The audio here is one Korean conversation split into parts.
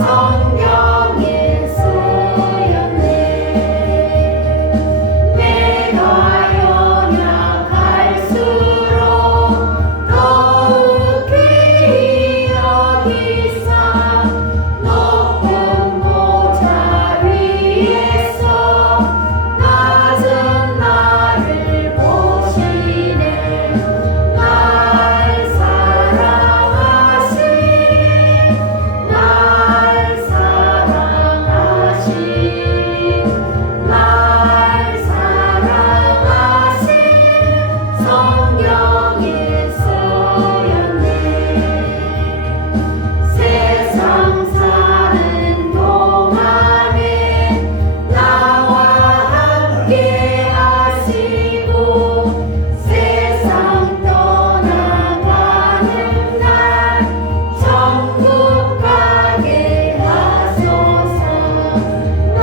성경에 쓰였네. 내가 연약할수록 더욱 귀히 여기사 높은 보좌 위에서 낮은 나를 보시네. 날 사랑하신 성경에 쓰였네. 세상 사는 동안에 나와 함께 하시고 세상 떠나가는 날 천국 가게 하소서. 날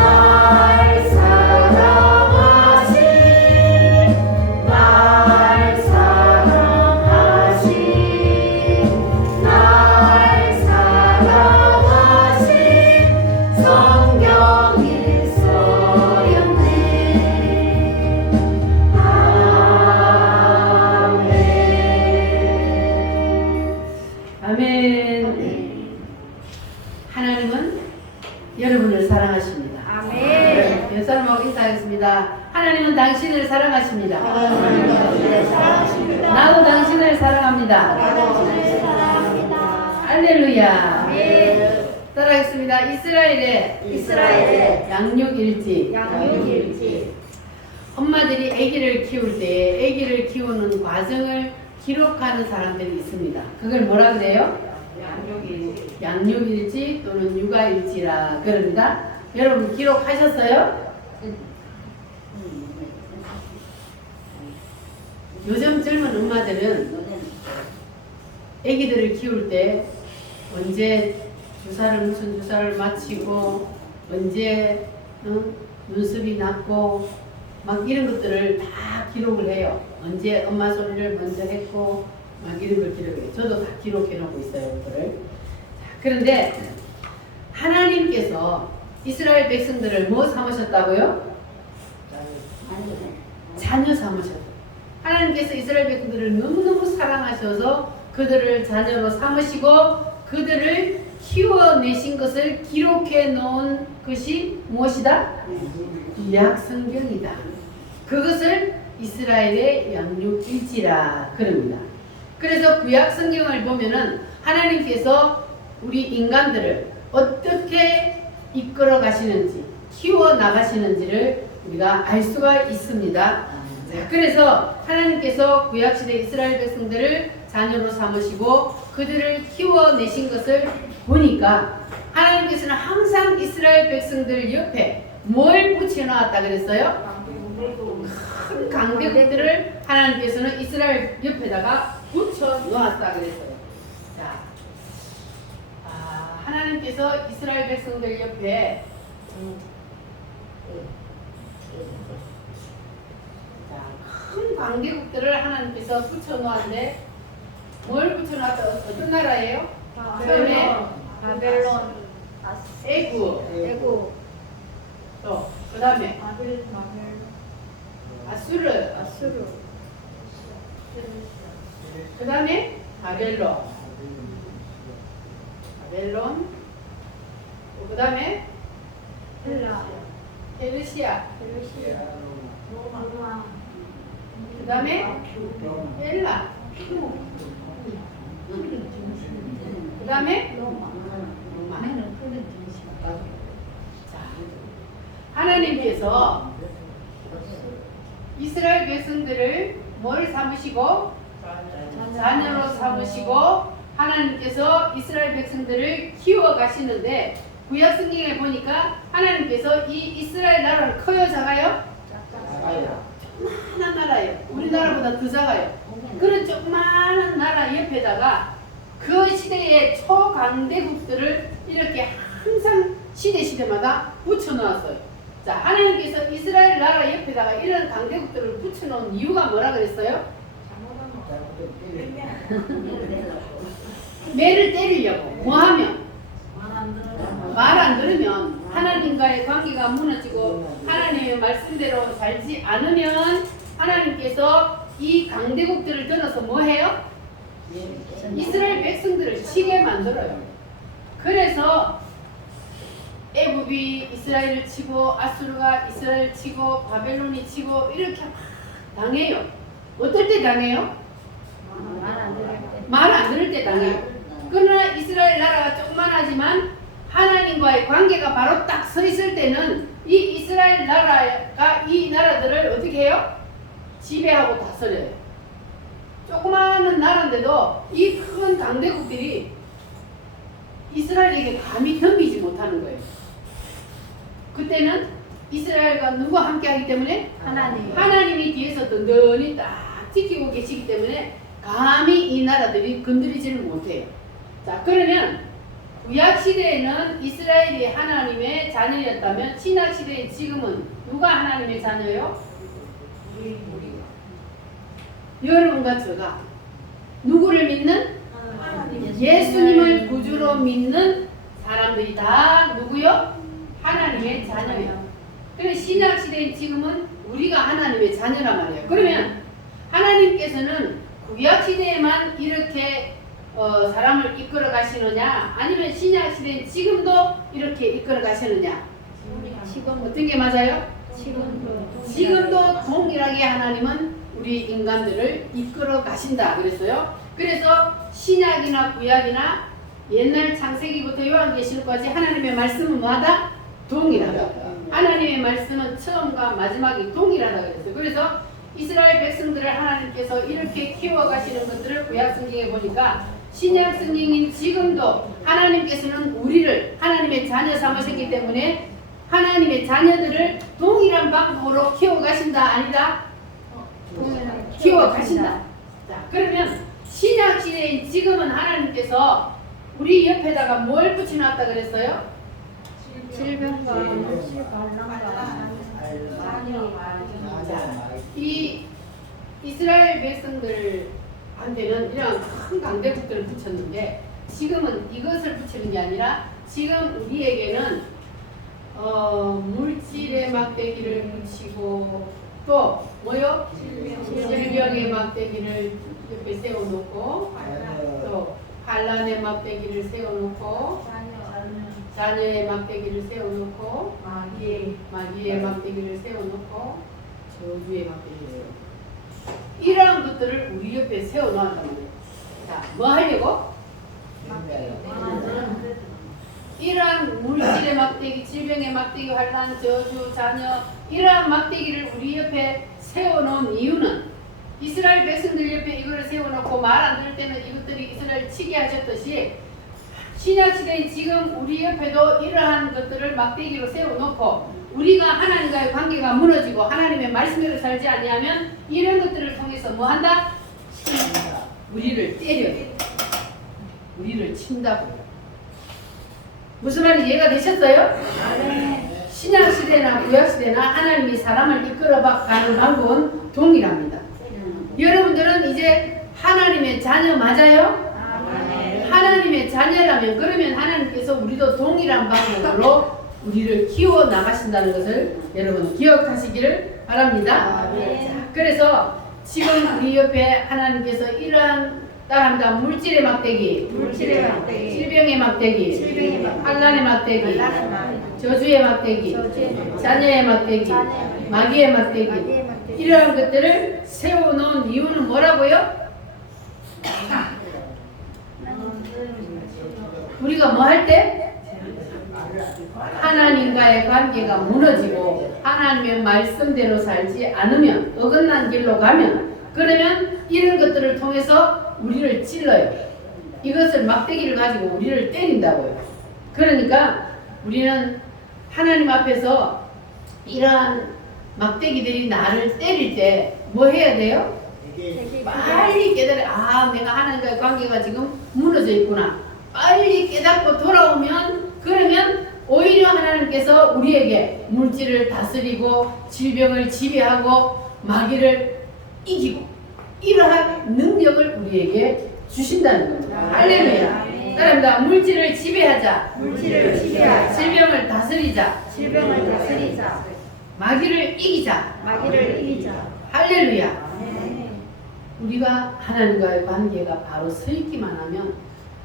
사랑하신 성경에 쓰였네. 아멘. 하나님은 여러분을 사랑하십니다. 아멘. 옆사람하고 인사하겠습니다. 하나님은 당신을 사랑하십니다. 나도 당신을 사랑합니다. 할렐루야. 아멘. 따라하겠습니다. 이스라엘의 양육일지. 엄마들이 아기를 키울 때 아기를 키우는 과정을 기록하는 사람들이 있습니다. 그걸 뭐라 그래요? 양육일지 또는 육아일지라 그럽니다. 여러분 기록하셨어요? 요즘 젊은 엄마들은 아기들을 키울 때 언제 무슨 주사를 마치고 언제 눈썹이 났고 막 이런 것들을 다 기록을 해요. 언제 엄마 소리를 먼저 했고 막 이런 걸 기록해요. 저도 다 기록해 놓고 있어요. 그거를. 그런데 하나님께서 이스라엘 백성들을 뭐 삼으셨다고요? 자녀 삼으셨어요. 하나님께서 이스라엘 백성들을 너무너무 사랑하셔서 그들을 자녀로 삼으시고 그들을 키워내신 것을 기록해 놓은 것이 무엇이다? 구약성경이다. 그것을 이스라엘의 양육일지라 그럽니다. 그래서 구약성경을 보면은 하나님께서 우리 인간들을 어떻게 이끌어 가시는지 키워 나가시는지를 우리가 알 수가 있습니다. 자, 그래서 하나님께서 구약시대 이스라엘 백성들을 자녀로 삼으시고 그들을 키워내신 것을 보니까 하나님께서는 항상 이스라엘 백성들 옆에 뭘 붙여놓았다 그랬어요? 큰 강대국들을 하나님께서는 이스라엘 옆에다가 붙여놓았다 그랬어요. 자, 하나님께서 이스라엘 백성들 옆에 큰 강대국들을 하나님께서 붙여놓았는데 뭘 붙여놨다? 어떤 나라예요? 처음에 바벨론, 애굽, 또 그 다음에 아수르, 그 다음에 바벨론, 그 다음에 페르시아, 그 다음에 엘라, 그 다음에 로마. 하나님께서 이스라엘 백성들을 뭘 삼으시고 자녀로 삼으시고 하나님께서 이스라엘 백성들을 키워 가시는데 구약 성경에 보니까 하나님께서 이 이스라엘 나라는 커요, 작아요? 작아요. 조그마한 나라예요. 우리나라보다 더 작아요. 그런 조그마한 나라 옆에다가 그 시대의 초강대국들을 이렇게 항상 시대마다 붙여놓았어요. 자, 하나님께서 이스라엘 나라 옆에다가 이런 강대국들을 붙여놓은 이유가 뭐라 그랬어요? 매를 때리려고. 뭐하면? 하나님과의 관계가 무너지고 하나님의 말씀대로 살지 않으면 하나님께서 이 강대국들을 들어서 뭐 해요? 이스라엘 백성들을 치게 만들어요. 그래서 애굽이 이스라엘을 치고 아수르가 이스라엘을 치고 바벨론이 치고 이렇게 막 당해요. 어떨 때 당해요? 말 안 들을 때 당해요. 그러나 이스라엘 나라가 조그만하지만 하나님과의 관계가 바로 딱 서 있을 때는 이 이스라엘 나라가 이 나라들을 어떻게 해요? 지배하고 다스려요. 조그마한 나라인데도 이 큰 강대국들이 이스라엘에게 감히 덤비지 못하는 거예요. 그때는 이스라엘과 누가 함께 하기 때문에 하나님이 뒤에서 든든히 딱 지키고 계시기 때문에 감히 이 나라들이 건드리지를 못해요. 자, 그러면 구약 시대에는 이스라엘이 하나님의 자녀였다면 신약 시대의 지금은 누가 하나님의 자녀요? 여러분과 제가 누구를 믿는? 예수님을 구주로 믿는 사람들이 다 누구요? 하나님의 자녀예요. 그래 신약 시대의 지금은 우리가 하나님의 자녀란 말이에요. 그러면 하나님께서는 구약 시대에만 이렇게 사람을 이끌어 가시느냐, 아니면 신약 시대에 지금도 이렇게 이끌어 가시느냐? 어떤 게 맞아요? 지금도 동일하게 하나님은 우리 인간들을 이끌어 가신다 그랬어요. 그래서 신약이나 구약이나 옛날 창세기부터 요한계시록까지 하나님의 말씀은 뭐하다? 동일하다. 하나님의 말씀은 처음과 마지막이 동일하다 그랬어요. 그래서 이스라엘 백성들을 하나님께서 이렇게 키워가시는 것들을 구약 성경에 보니까 신약 성경인 지금도 하나님께서는 우리를 하나님의 자녀 삼으셨기 때문에 하나님의 자녀들을 동일한 방법으로 키워가신다 아니다? 키워가신다. 자, 그러면 신약 시대인 지금은 하나님께서 우리 옆에다가 뭘 붙여놨다 그랬어요? 질병과 이 이스라엘 백성들한테는 이런 큰 강대국들을 붙였는데 지금은 이것을 붙이는 게 아니라 지금 우리에게는 물질의 막대기를 붙이고 또 뭐요? 질병의 막대기를 옆에 세워놓고 또 환난의 막대기를 세워놓고 자녀의 막대기를 세워놓고 마귀의 막대기를 세워놓고 저주의 막대기를 세워놓고 이러한 것들을 우리 옆에 세워놓았단 말이에요. 자, 뭐 하려고? 이러한 물질의 막대기, 질병의 막대기, 환난, 저주, 자녀 이러한 막대기를 우리 옆에 세워놓은 이유는 이스라엘 백성들 옆에 이거를 세워놓고 말 안 들을 때는 이것들이 이스라엘 치게 하셨듯이 신약시대인 지금 우리 옆에도 이러한 것들을 막대기로 세워놓고 우리가 하나님과의 관계가 무너지고 하나님의 말씀대로 살지 아니하면 이런 것들을 통해서 뭐한다? 우리를 때려요. 우리를 친다고요. 무슨 말인지 이해가 되셨어요? 신약시대나 구약시대나 하나님이 사람을 이끌어가는 방법은 동일합니다. 여러분들은 이제 하나님의 자녀 맞아요? 하나님의 자녀라면 그러면 하나님께서 우리도 동일한 방법으로 우리를 키워 나가신다는 것을 여러분 기억하시기를 바랍니다. 자, 그래서 지금 우리 옆에 하나님께서 이러한 따라합니다. 물질의 막대기, 질병의 막대기, 환난의 막대기, 저주의 막대기, 자녀의 막대기, 마귀의 막대기 이러한 것들을 세워놓은 이유는 뭐라고요? 우리가 뭐 할 때? 하나님과의 관계가 무너지고 하나님의 말씀대로 살지 않으면 어긋난 길로 가면 그러면 이런 것들을 통해서 우리를 찔러요. 이것을 막대기를 가지고 우리를 때린다고요. 그러니까 우리는 하나님 앞에서 이러한 막대기들이 나를 때릴 때 뭐 해야 돼요? 빨리 깨달아. 아, 내가 하나님과의 관계가 지금 무너져 있구나. 빨리 깨닫고 돌아오면 그러면 오히려 하나님께서 우리에게 물질을 다스리고 질병을 지배하고 마귀를 이기고 이러한 능력을 우리에게 주신다는 겁니다. 할렐루야. 따라합니다. 물질을 지배하자. 질병을 질병을 다스리자. 질병을 다스리자. 마귀를 이기자. 마귀를 이기자. 할렐루야. 아멘. 우리가 하나님과의 관계가 바로 서 있기만 하면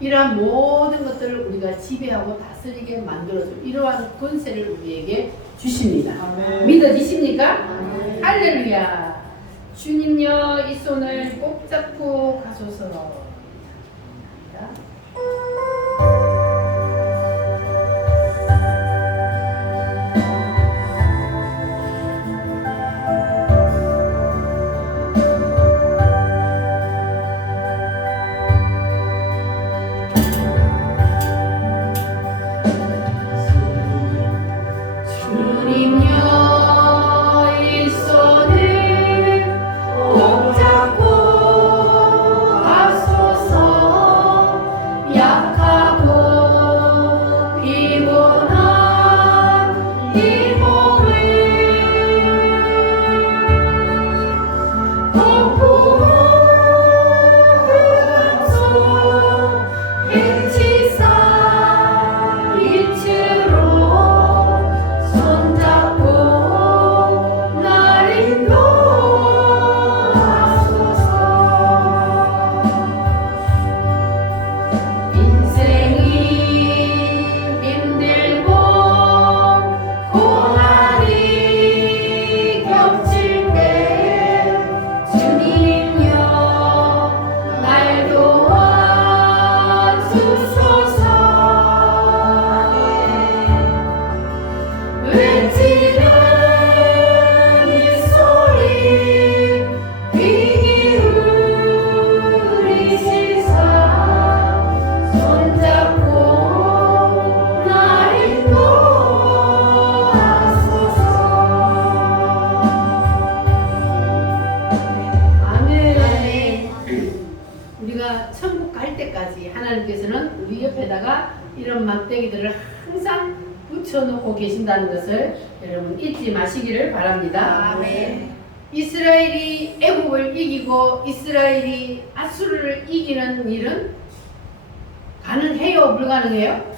이러한 모든 것들을 우리가 지배하고 다스리게 만들어줘. 이러한 권세를 우리에게 주십니다. 아멘. 믿어지십니까? 아멘. 할렐루야. 주님여 이 손을 꼭 잡고 가소서. 주님여 이 손을 꼭 잡고 가소서. 약하고 피곤한 이 몸을 복부로 해치사 빛으로 손잡고 날 인도하소서. 인생이 힘들고 고난이 겹칠 때 주님여 날 도와주소서. 외치는 이 소리 귀 기울이시사 손잡고 날 인도하소서. 아멘. 우리가 천국 갈 때까지 하나님께서는 우리 옆에다가 이런 막대기들을 항상 붙여놓고 계신다는 것을 여러분 잊지 마시기를 바랍니다. 아멘. 이스라엘이 애굽을 이기고 이스라엘이 아수르를 이기는 일은 가능해요? 불가능해요?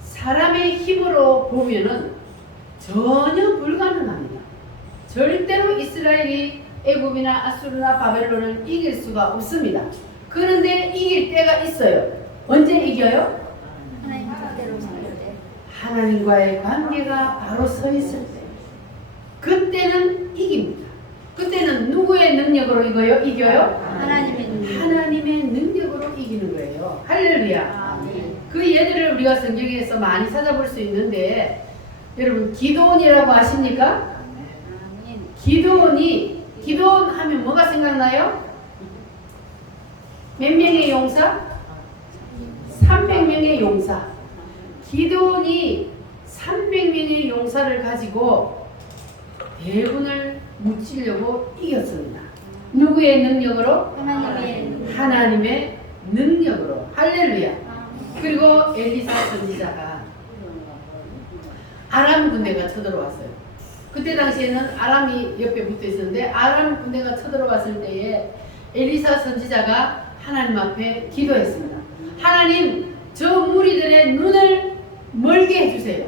사람의 힘으로 보면은 전혀 불가능합니다. 절대로 이스라엘이 애굽이나 아수르나 바벨론을 이길 수가 없습니다. 그런데 이길 때가 있어요. 언제 이겨요? 하나님 뜻대로 살 때. 하나님과의 관계가 바로 서 있을 때. 그때는 이깁니다. 그때는 누구의 능력으로 이겨요? 하나님의 능력. 하나님의 능력으로 이기는 거예요. 할렐루야. 아멘. 그 예들을 우리가 성경에서 많이 찾아볼 수 있는데 여러분 기드온이라고 아십니까? 아멘. 기드온 하면 뭐가 생각나요? 몇 명의 용사? 300명의 용사. 기드온이 300명의 용사를 가지고 대군을 무찌려고 이겼습니다. 누구의 능력으로? 하나님의 능력. 하나님의 능력으로. 할렐루야. 아멘. 그리고 엘리사 선지자가 아람 군대가 쳐들어왔어요. 그때 당시에는 아람이 옆에 붙어 있었는데 아람 군대가 쳐들어왔을 때에 엘리사 선지자가 하나님 앞에 기도했습니다. 하나님, 저 무리들의 눈을 멀게 해주세요.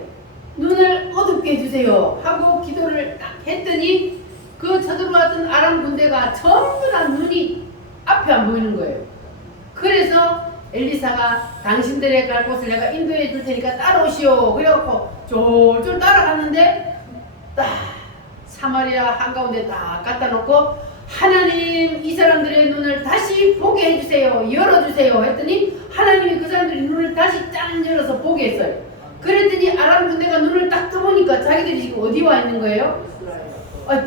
눈을 어둡게 해주세요. 하고 기도를 딱 했더니 그 쳐들어왔던 아람 군대가 전부 다 눈이 앞에 안 보이는 거예요. 그래서 엘리사가 당신들의 갈 곳을 내가 인도해 줄 테니까 따라오시오. 그래갖고 쫄쫄 따라갔는데 딱 사마리아 한가운데 딱 갖다 놓고 하나님 이 사람들의 눈을 다시 보게 해주세요. 열어주세요. 했더니 하나님이 그 사람들의 눈을 다시 짠 열어서 보게 했어요. 그랬더니 아람 군대가 눈을 딱 떠보니까 자기들이 지금 어디 와 있는 거예요?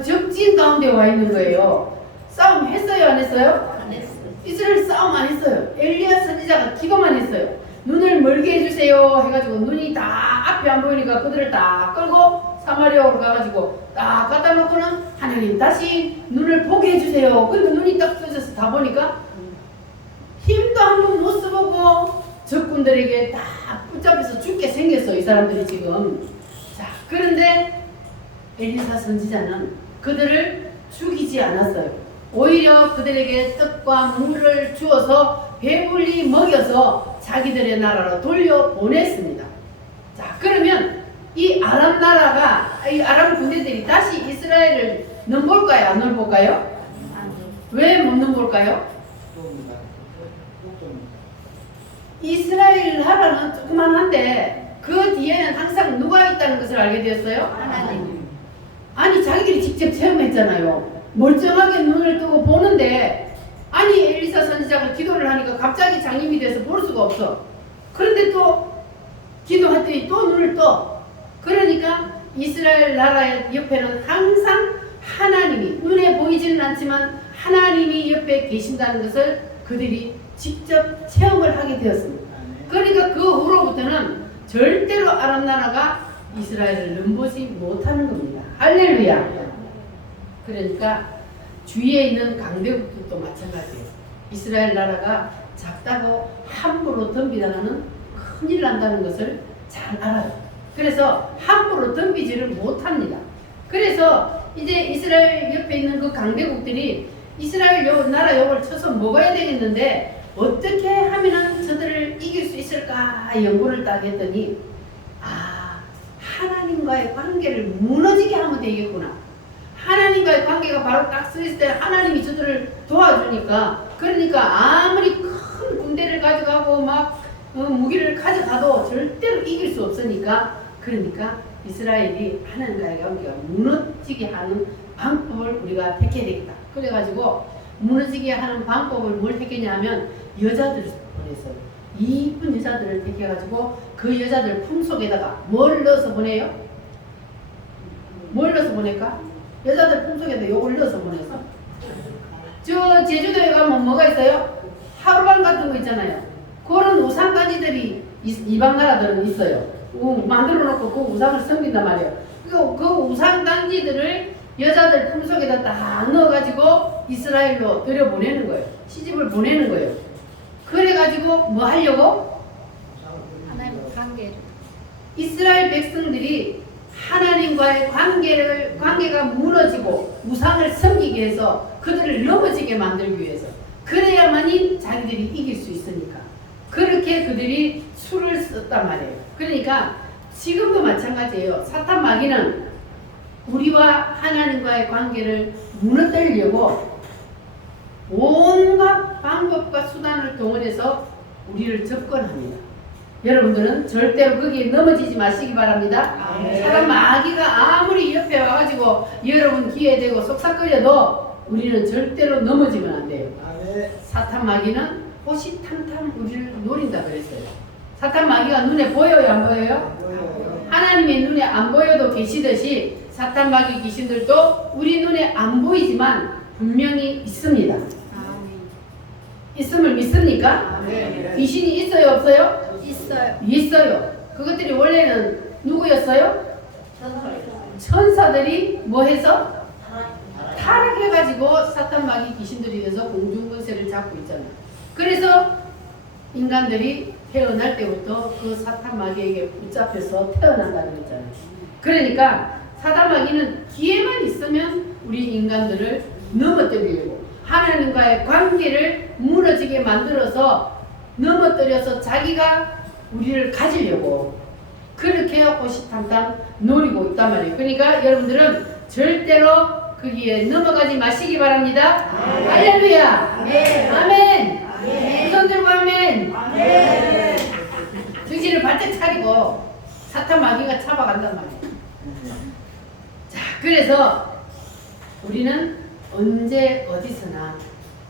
적진 가운데 와 있는 거예요. 싸움 했어요? 안 했어요? 안 했어요. 이스라엘 싸움 안 했어요. 엘리야 선지자가 기도만 했어요. 눈을 멀게 해주세요 해가지고 눈이 다 앞에 안 보이니까 그들을 다 끌고 사마리아로 가가지고 딱 갖다 놓고는 하나님 다시 눈을 보게 해주세요. 그리고 눈이 딱 떠져서 다 보니까 힘도 한번 못 써보고 적군들에게 다 붙잡혀서 죽게 생겼어. 이 사람들이 지금. 자, 그런데 엘리사 선지자는 그들을 죽이지 않았어요. 오히려 그들에게 떡과 물을 주어서 배불리 먹여서 자기들의 나라로 돌려보냈습니다. 자, 그러면 이 아람 나라가, 이 아람 군대들이 다시 이스라엘을 넘볼까요? 안 넘볼까요? 왜 못 넘볼까요? 이스라엘 나라는 조그만한데 그 뒤에는 항상 누가 있다는 것을 알게 되었어요? 하나님. 아니 자기들이 직접 체험했잖아요. 멀쩡하게 눈을 뜨고 보는데 아니 엘리사 선지자가 기도를 하니까 갑자기 장님이 돼서 볼 수가 없어. 그런데 또 기도했더니 또 눈을 떠. 그러니까 이스라엘 나라 옆에는 항상 하나님이, 눈에 보이지는 않지만 하나님이 옆에 계신다는 것을 그들이 직접 체험을 하게 되었습니다. 그러니까 그 후로부터는 절대로 아람 나라가 이스라엘을 넘보지 못하는 겁니다. 할렐루야. 그러니까 주위에 있는 강대국들도 마찬가지예요. 이스라엘 나라가 작다고 함부로 덤비다가는 큰일 난다는 것을 잘 알아요. 그래서 함부로 덤비지를 못합니다. 그래서 이제 이스라엘 옆에 있는 그 강대국들이 이스라엘 나라 욕을 쳐서 먹어야 되겠는데 어떻게 하면은 저들을 이길 수 있을까 연구를 딱 했더니 하나님과의 관계를 무너지게 하면 되겠구나. 하나님과의 관계가 바로 딱 서있을 때 하나님이 저들을 도와주니까, 그러니까 아무리 큰 군대를 가져가고 막 무기를 가져가도 절대로 이길 수 없으니까, 그러니까 이스라엘이 하나님과의 관계가 무너지게 하는 방법을 우리가 택해야 되겠다. 그래가지고 무너지게 하는 방법을 뭘 택했냐 하면 여자들을 보냈어요. 이쁜 여자들을 택해가지고 그 여자들 품속에다가 뭘 넣어서 보내요? 뭘 넣어서 보낼까? 여자들 품속에다 요걸 넣어서 보내서. 저 제주도에 가면 뭐가 있어요? 하루방 같은 거 있잖아요. 그런 우상가지들이 이방 나라들은 있어요. 만들어 놓고 그 우상을 섬긴단 말이에요. 그 우상단지들을 여자들 품속에다 딱 넣어가지고 이스라엘로 들여보내는 거예요. 시집을 보내는 거예요. 그래가지고 뭐 하려고? 하나님 관계를. 이스라엘 백성들이 하나님과의 관계가 무너지고 우상을 섬기게 해서 그들을 넘어지게 만들기 위해서, 그래야만이 자기들이 이길 수 있으니까 그렇게 그들이 수를 썼단 말이에요. 그러니까 지금도 마찬가지예요. 사탄 마귀는 우리와 하나님과의 관계를 무너뜨리려고 온갖 방법과 수단을 동원해서 우리를 접근합니다. 여러분들은 절대로 거기에 넘어지지 마시기 바랍니다. 사단 마귀가 아무리 옆에 와가지고 여러분 귀에 대고 속삭거려도 우리는 절대로 넘어지면 안 돼요. 사탄 마귀는 호시탐탐 우리를 노린다 그랬어요. 사탄 마귀가 눈에 보여요, 안 보여요? 하나님의 눈에 안 보여도 계시듯이 사탄 마귀 귀신들도 우리 눈에 안 보이지만 분명히 있습니다. 있음을 믿습니까? 귀신이 있어요, 없어요? 있어요. 있어요. 그것들이 원래는 누구였어요? 천사들이 뭐 해서? 타락해가지고 사탄 마귀 귀신들이 돼서 공중권세를 잡고 있잖아요. 그래서 인간들이 태어날 때부터 그 사탄 마귀에게 붙잡혀서 태어난다는 거잖아요. 그러니까 사탄 마귀는 기회만 있으면 우리 인간들을 넘어뜨리려고, 하나님과의 관계를 무너지게 만들어서 넘어뜨려서 자기가 우리를 가지려고 그렇게 호시탐탐 노리고 있단 말이에요. 그러니까 여러분들은 절대로 거기에 넘어가지 마시기 바랍니다. 할렐루야. 아멘. 손 들고 아멘. 정신을 바짝 차리고 사탄 마귀가 잡아간단 말이에요. 자, 그래서 우리는 언제 어디서나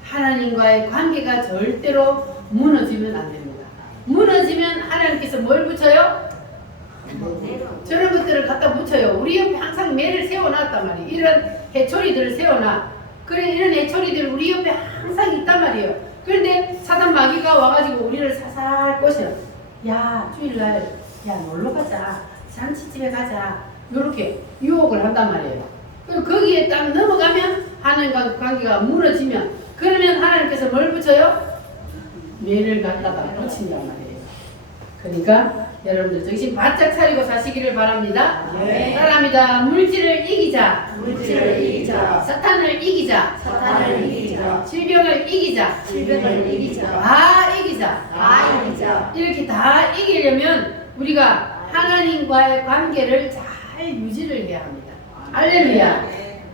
하나님과의 관계가 절대로 무너지면 안 됩니다. 무너지면 하나님께서 뭘 붙여요? 저런 것들을 갖다 붙여요. 우리 옆에 항상 매를 세워놨단 말이에요. 이런 해초리들을 세워놔. 그래, 이런 해초리들 우리 옆에 항상 있단 말이에요. 그런데 사단 마귀가 와가지고 우리를 살살 꼬셔. 야, 주일날 야 놀러가자, 잔치집에 가자, 요렇게 유혹을 한단 말이에요. 그리고 거기에 딱 넘어가면 하나님과 관계가 무너지면, 그러면 하나님께서 뭘 붙여요? 매를 갖다가 붙인단 말이에요. 그러니까 여러분들 정신 바짝 차리고 사시기를 바랍니다. 따라합니다. 물질을 이기자. 사탄을 이기자. 질병을 이기자. 다 이기자. 이렇게 다 이기려면 우리가 하나님과의 관계를 잘 유지를 해야 합니다. 할렐루야.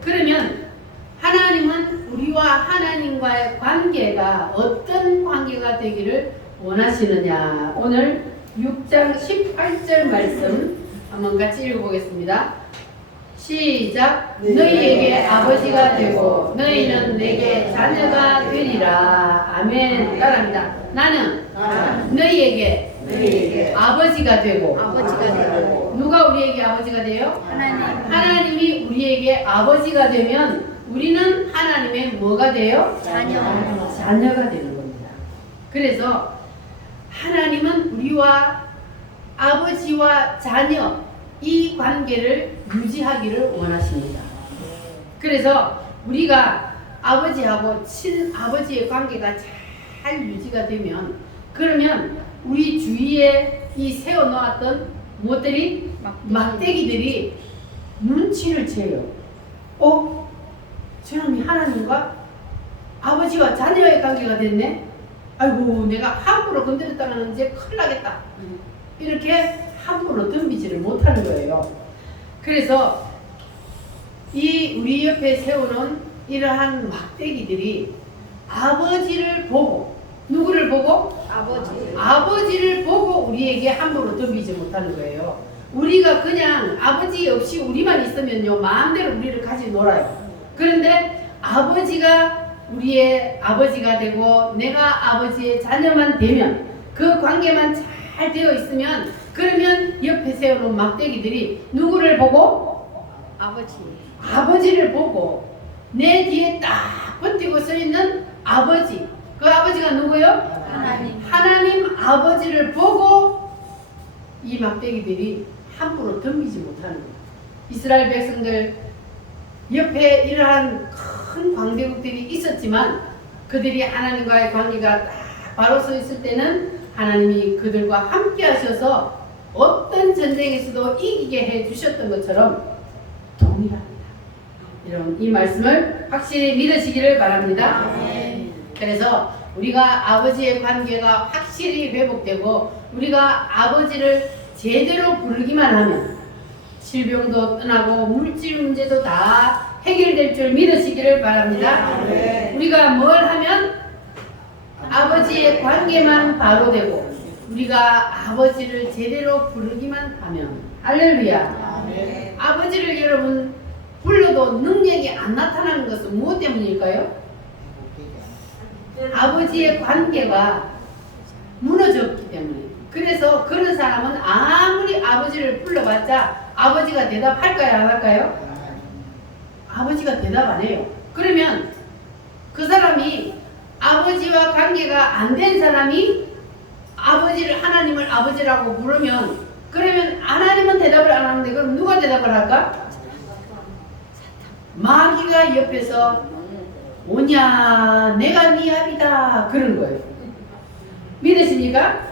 그러면 하나님은 우리와 하나님과의 관계가 어떤 관계가 되기를 원하시느냐. 오늘 6장 18절 말씀 한번 같이 읽어보겠습니다. 시작. 너희에게 아버지가 되고 너희는 내게 자녀가 되리라. 아멘. 따라합니다. 나는 너희에게 아버지가 되고 누가 우리에게 아버지가 돼요? 하나님이 우리에게 아버지가 되면 우리는 하나님의 뭐가 돼요? 자녀가 되는 겁니다. 그래서 하나님은 우리와 아버지와 자녀 이 관계를 유지하기를 원하십니다. 그래서 우리가 아버지하고 친아버지의 관계가 잘 유지가 되면 그러면 우리 주위에 이 세워놓았던 무엇들이 막대기들이 눈치를 채요. 저놈이 하나님과 아버지와 자녀의 관계가 됐네. 아이고 내가 함부로 건드렸다가는 이제 큰일 나겠다. 이렇게 함부로 덤비지를 못하는 거예요. 그래서 이 우리 옆에 세우는 이러한 막대기들이 아버지를 보고 누구를 보고? 아버지를 보고 우리에게 함부로 덤비지 못하는 거예요. 우리가 그냥 아버지 없이 우리만 있으면요 마음대로 우리를 가지고 놀아요. 그런데 아버지가 우리의 아버지가 되고 내가 아버지의 자녀만 되면 그 관계만 잘 되어 있으면 그러면 옆에 세우는 막대기들이 누구를 보고? 아버지를 보고 내 뒤에 딱 버티고 서 있는 아버지. 그 아버지가 누구요? 하나님 아버지를 보고 이 막대기들이 함부로 덤비지 못하는 거예요. 이스라엘 백성들 옆에 이러한 큰 광대국들이 있었지만 그들이 하나님과의 관계가 딱 바로 서 있을 때는 하나님이 그들과 함께 하셔서 어떤 전쟁에서도 이기게 해 주셨던 것처럼 동일합니다. 여러분 이 말씀을 확실히 믿으시기를 바랍니다. 그래서 우리가 아버지의 관계가 확실히 회복되고 우리가 아버지를 제대로 부르기만 하면 질병도 떠나고 물질 문제도 다 해결될 줄 믿으시기를 바랍니다. 우리가 뭘 하면 아버지의 관계만 바로 되고 우리가 아버지를 제대로 부르기만 하면 할렐루야. 아버지를 여러분 불러도 능력이 안 나타나는 것은 무엇 때문일까요? 아버지의 관계가 무너졌기 때문에. 그래서 그런 사람은 아무리 아버지를 불러봤자 아버지가 대답할까요? 안 할까요? 아버지가 대답 안 해요. 그러면 그 사람이 아버지와 관계가 안 된 사람이 아버지를 하나님을 아버지라고 부르면 그러면 하나님은 대답을 안 하는데 그럼 누가 대답을 할까? 마귀가 옆에서 오냐 내가 네 합이다 그런 거예요. 믿으십니까?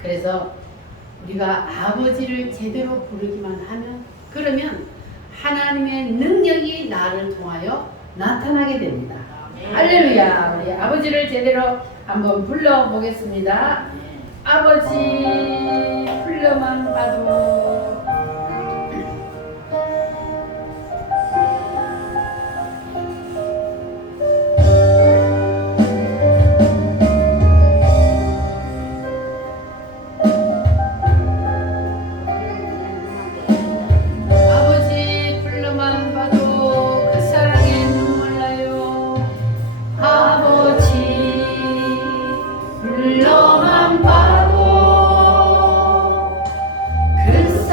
그래서 우리가 아버지를 제대로 부르기만 하면 그러면 하나님의 능력이 나를 통하여 나타나게 됩니다. 할렐루야. 우리 아버지를 제대로 한번 불러보겠습니다. 아버지 불러만 봐도 불러만 봐도 그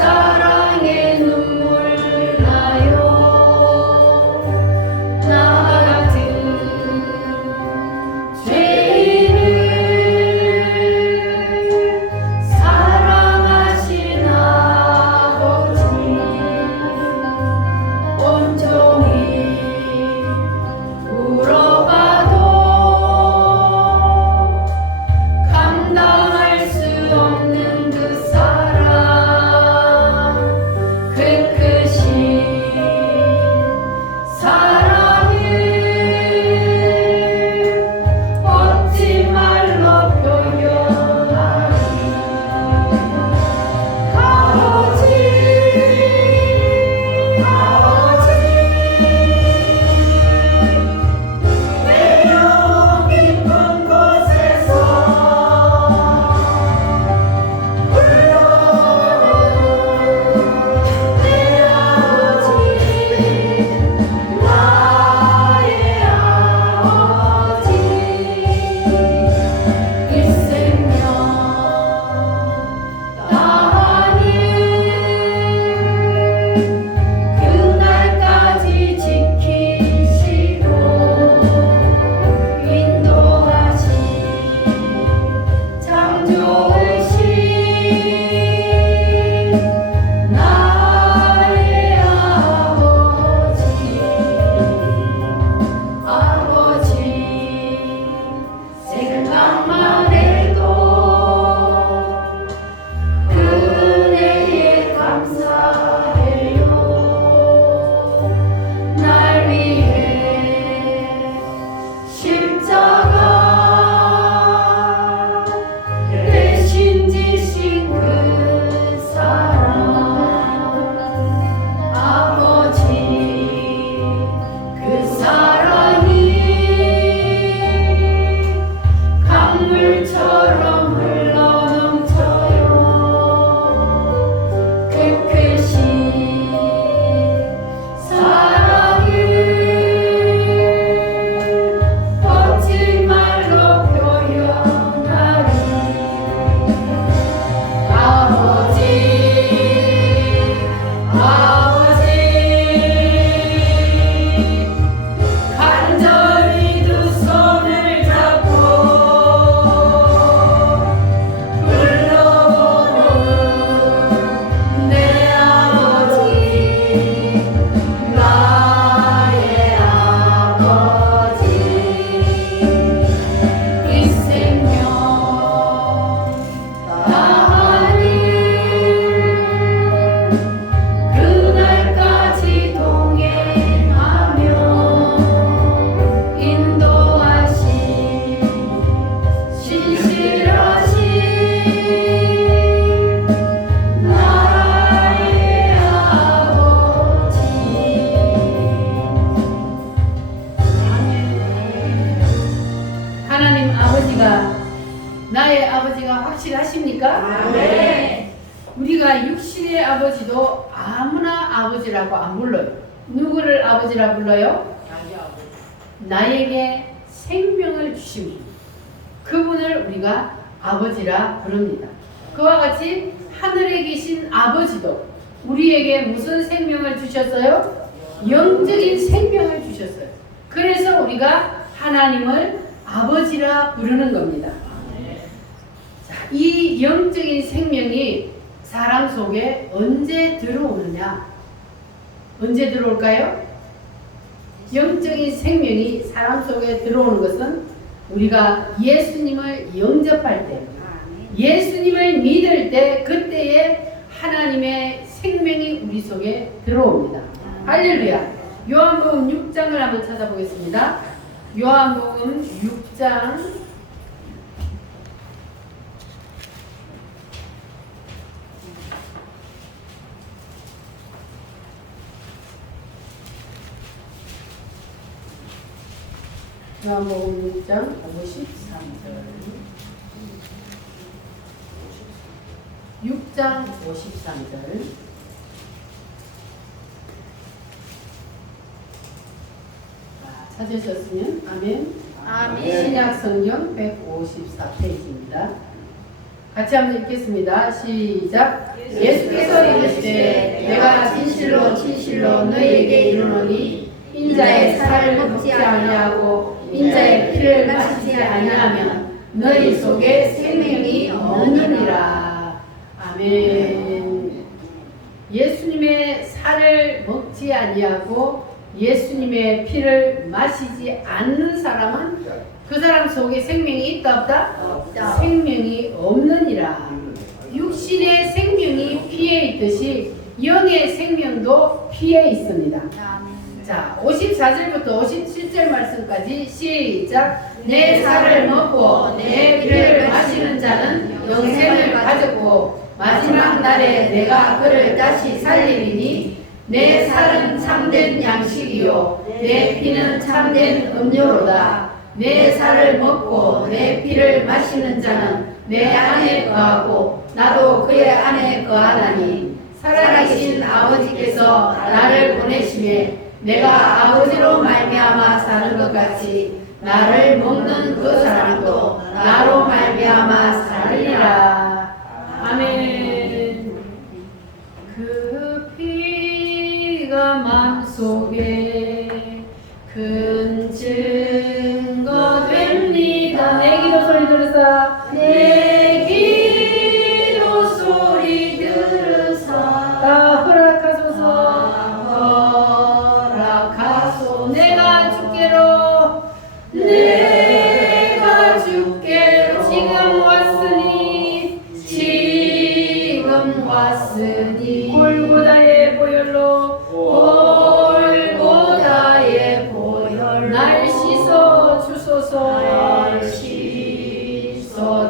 우리가 육신의 아버지도 아무나 아버지라고 안 불러요. 누구를 아버지라 불러요? 나에게 생명을 주신 분. 그분을 우리가 아버지라 부릅니다. 그와 같이 하늘에 계신 아버지도 우리에게 무슨 생명을 주셨어요? 영적인 생명을 주셨어요. 그래서 우리가 하나님을 아버지라 부르는 겁니다. 자, 이 영적인 생명이 사람 속에 언제 들어오느냐? 언제 들어올까요? 영적인 생명이 사람 속에 들어오는 것은 우리가 예수님을 영접할 때, 예수님을 믿을 때, 그때에 하나님의 생명이 우리 속에 들어옵니다. 할렐루야. 요한복음 6장을 한번 찾아보겠습니다. 요한복음 6장 6장 53절. 찾으셨으면 아멘. 아멘. 신약 성경 154페이지입니다. 같이 한번 읽겠습니다. 시작. 예수께서 이르시되 내가 진실로 진실로 너희에게 이르노니 인자의 살을 먹지 아니하고 인자의 피를 마시지 아니하면 너희 속에 생명이 없느니라. 아멘. 예수님의 살을 먹지 아니하고 예수님의 피를 마시지 않는 사람은 그 사람 속에 생명이 있다 없다? 없다. 생명이 없느니라. 육신의 생명이 피에 있듯이 영의 생명도 피에 있습니다. 자, 54절부터 57절 말씀까지 시작. 내 살을 먹고 내 피를 마시는 자는 영생을 가졌고 마지막 날에 내가 그를 다시 살리리니 내 살은 참된 양식이요 내 피는 참된 음료로다. 내 살을 먹고 내 피를 마시는 자는 내 안에 거하고 나도 그의 안에 거하나니 살아계신 아버지께서 나를 보내심에 내가 아버지로 말미암아 사는 것 같이 나를 먹는 그 사람도 나로 말미암아 살리라. 아멘. 그 피가 마음속에 큰 증거 됩니다. 내 기도 소리 들으사 내 기도 소리 들으사 다 허락하소서. 내가 주께로 지금 왔으니 골고다의 보혈로 날 씻어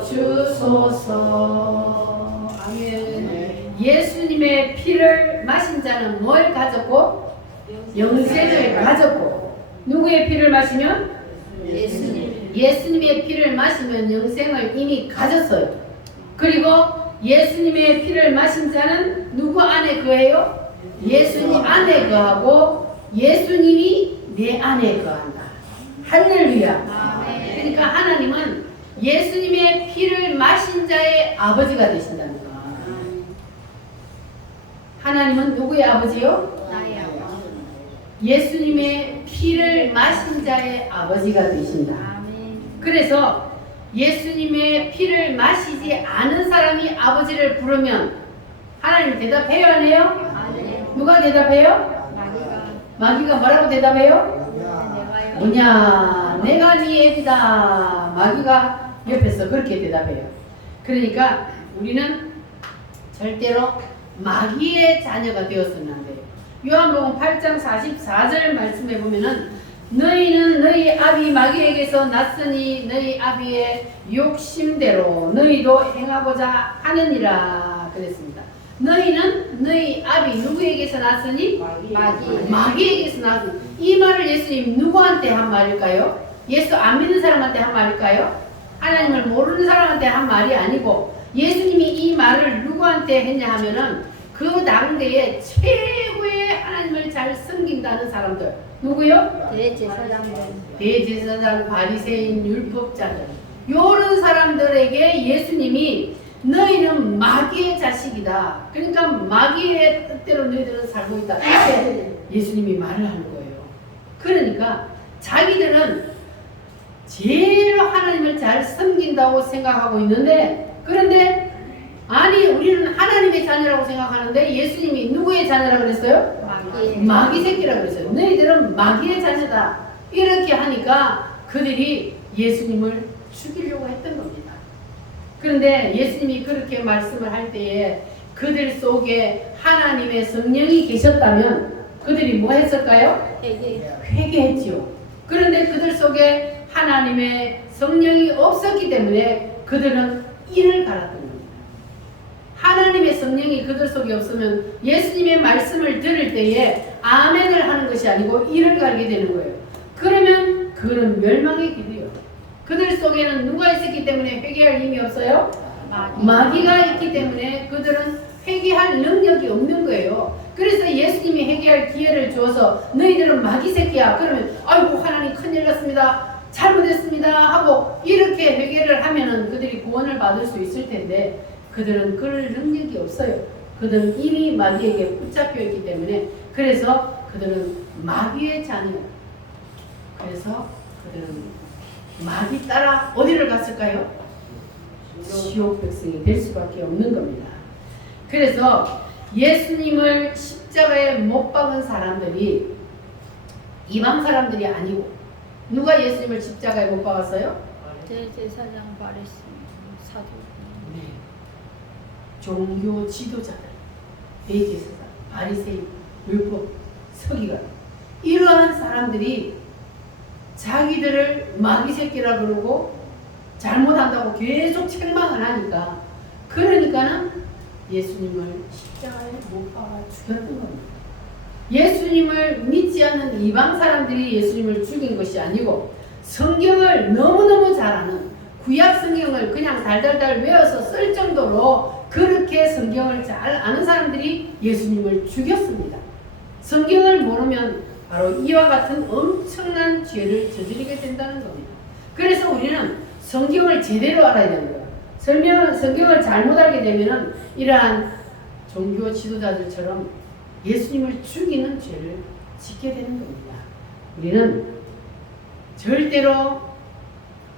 주소서. 아멘. 예수님의 피를 마신 자는 뭘 가졌고? 영생을 가졌고. 누구의 피를 마시면? 예수님의 피를 마시면 영생을 이미 가졌어요. 그리고 예수님의 피를 마신 자는 누구 안에 거해요? 예수님 안에 거하고 예수님이 내 안에 거한다. 할렐루야. 그러니까 하나님은 예수님의 피를 마신 자의 아버지가 되신답니다. 하나님은 누구의 아버지요? 나의 아버지. 예수님의 피를 마신 자의 아버지가 되신다. 그래서 예수님의 피를 마시지 않은 사람이 아버지를 부르면 하나님 대답해요 안 해요? 아니에요. 누가 대답해요? 마귀가 뭐라고 대답해요? 뭐냐 내가 네 애비다. 마귀가 옆에서 그렇게 대답해요. 그러니까 우리는 절대로 마귀의 자녀가 되었으면 안 돼요. 요한복음 8장 44절 말씀해 보면은 너희는 너희 아비 마귀에게서 났으니 너희 아비의 욕심대로 너희도 행하고자 하느니라 그랬습니다. 너희는 너희 아비 누구에게서 났으니? 마귀에게서 났으니. 이 말을 예수님 누구한테 한 말일까요? 예수 안 믿는 사람한테 한 말일까요? 하나님을 모르는 사람한테 한 말이 아니고 예수님이 이 말을 누구한테 했냐 하면은 그 당대에 최고의 하나님을 잘 섬긴다는 사람들. 누구요? 대제사장들. 대제사장, 바리새인, 율법자들. 요런 사람들에게 예수님이 너희는 마귀의 자식이다. 그러니까 마귀의 뜻대로 너희들은 살고 있다. 이렇게 예수님이 말을 하는 거예요. 그러니까 자기들은 제일 하나님을 잘 섬긴다고 생각하고 있는데, 그런데 아니 우리는 하나님의 자녀라고 생각하는데 예수님이 누구의 자녀라고 그랬어요? 마귀 새끼라고 그랬어요. 너희들은 마귀의 자녀다. 이렇게 하니까 그들이 예수님을 죽이려고 했던 겁니다. 그런데 예수님이 그렇게 말씀을 할 때에 그들 속에 하나님의 성령이 계셨다면 그들이 뭐 했을까요? 회개했지요. 그런데 그들 속에 하나님의 성령이 없었기 때문에 그들은 이를 갈았던 겁니다. 하나님의 성령이 그들 속에 없으면 예수님의 말씀을 들을 때에 아멘을 하는 것이 아니고 이를 갈게 되는 거예요. 그러면 그는 멸망의 길이에요. 그들 속에는 누가 있었기 때문에 회개할 힘이 없어요? 마귀가 있기 때문에 그들은 회개할 능력이 없는 거예요. 그래서 예수님이 회개할 기회를 주어서 너희들은 마귀 새끼야. 그러면 아이고 하나님 큰일 났습니다. 잘못했습니다 하고 이렇게 회개를 하면은 그들이 구원을 받을 수 있을 텐데 그들은 그럴 능력이 없어요. 그들은 이미 마귀에게 붙잡혀 있기 때문에 그래서 그들은 마귀의 자녀. 그래서 그들은 마귀 따라 어디를 갔을까요? 지옥 백성이 될 수밖에 없는 겁니다. 그래서 예수님을 십자가에 못 박은 사람들이 이방 사람들이 아니고 누가 예수님을 십자가에 못 박았어요? 대제사장 바리새인 사도. 네. 종교 지도자들, 대제사장, 바리새인, 율법, 서기관 이러한 사람들이 자기들을 마귀 새끼라 그러고 잘못한다고 계속 책망을 하니까 그러니까는 예수님을 십자가에 못 박아 죽였던 겁니다. 예수님을 믿지 않는 이방 사람들이 예수님을 죽인 것이 아니고 성경을 너무너무 잘 아는 구약 성경을 그냥 달달달 외워서 쓸 정도로 그렇게 성경을 잘 아는 사람들이 예수님을 죽였습니다. 성경을 모르면 바로 이와 같은 엄청난 죄를 저지르게 된다는 겁니다. 그래서 우리는 성경을 제대로 알아야 되는 거예요. 성경을 잘못 알게 되면 이러한 종교 지도자들처럼 예수님을 죽이는 죄를 짓게 되는 겁니다. 우리는 절대로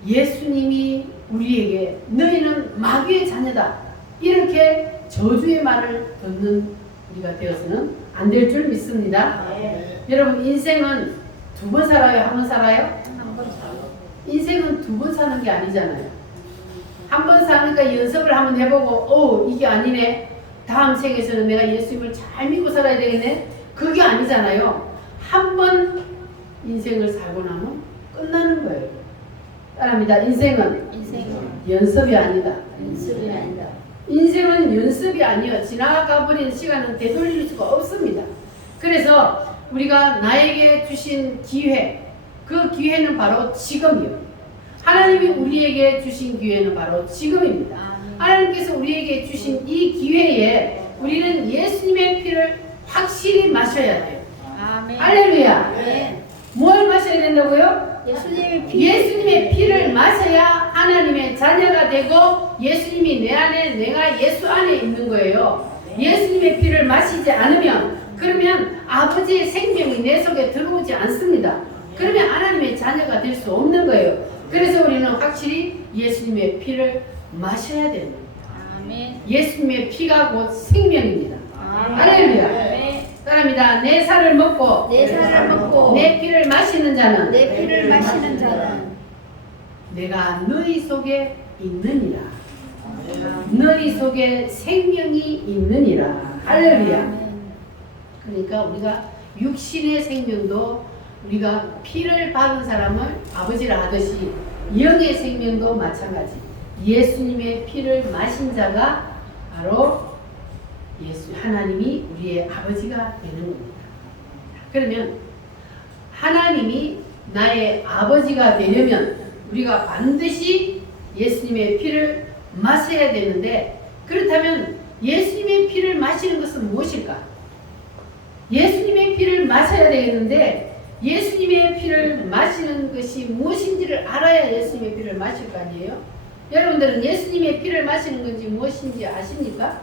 예수님이 우리에게 너희는 마귀의 자녀다 이렇게 저주의 말을 듣는 우리가 되어서는 안 될 줄 믿습니다. 여러분 인생은 두 번 살아요? 한 번 살아요? 한 번 살아요. 인생은 두 번 사는 게 아니잖아요. 한 번 사니까 연습을 한번 해보고 이게 아니네. 다음 생에서는 내가 예수님을 잘 믿고 살아야 되겠네. 그게 아니잖아요. 한 번 인생을 살고 나면 끝나는 거예요. 따라합니다. 인생은 연습이 아니다. 연습이 아니다. 인생은 연습이 아니에요. 지나가 버린 시간은 되돌릴 수가 없습니다. 그래서 우리가 나에게 주신 기회, 그 기회는 바로 지금이요. 하나님이 우리에게 주신 기회는 바로 지금입니다. 하나님께서 우리에게 주신 이 기회에 우리는 예수님의 피를 확실히 마셔야 돼요. 아멘. 할렐루야. 네. 뭘 마셔야 된다고요? 예수님의 피를 마셔야 하나님의 자녀가 되고 예수님이 내 안에 내가 예수 안에 있는 거예요. 예수님의 피를 마시지 않으면 그러면 아버지의 생명이 내 속에 들어오지 않습니다. 그러면 하나님의 자녀가 될 수 없는 거예요. 그래서 우리는 확실히 예수님의 피를 마셔야 됩니다. 아멘. 예수님의 피가 곧 생명입니다. 할렐루야. 아멘. 따라합니다. 내 살을 먹고 내 피를 마시는 자는 내가 너희 속에 있느니라. 너희 속에 생명이 있느니라. 할렐루야. 그러니까 우리가 육신의 생명도 우리가 피를 받은 사람을 아버지라 하듯이 영의 생명도 마찬가지. 예수님의 피를 마신 자가 바로 하나님이 우리의 아버지가 되는 겁니다. 그러면 하나님이 나의 아버지가 되려면 우리가 반드시 예수님의 피를 마셔야 되는데, 그렇다면 예수님의 피를 마시는 것은 무엇일까? 예수님의 피를 마셔야 되겠는데 예수님의 피를 마시는 것이 무엇인지를 알아야 예수님의 피를 마실 거 아니에요? 여러분들은 예수님의 피를 마시는 건지 무엇인지 아십니까?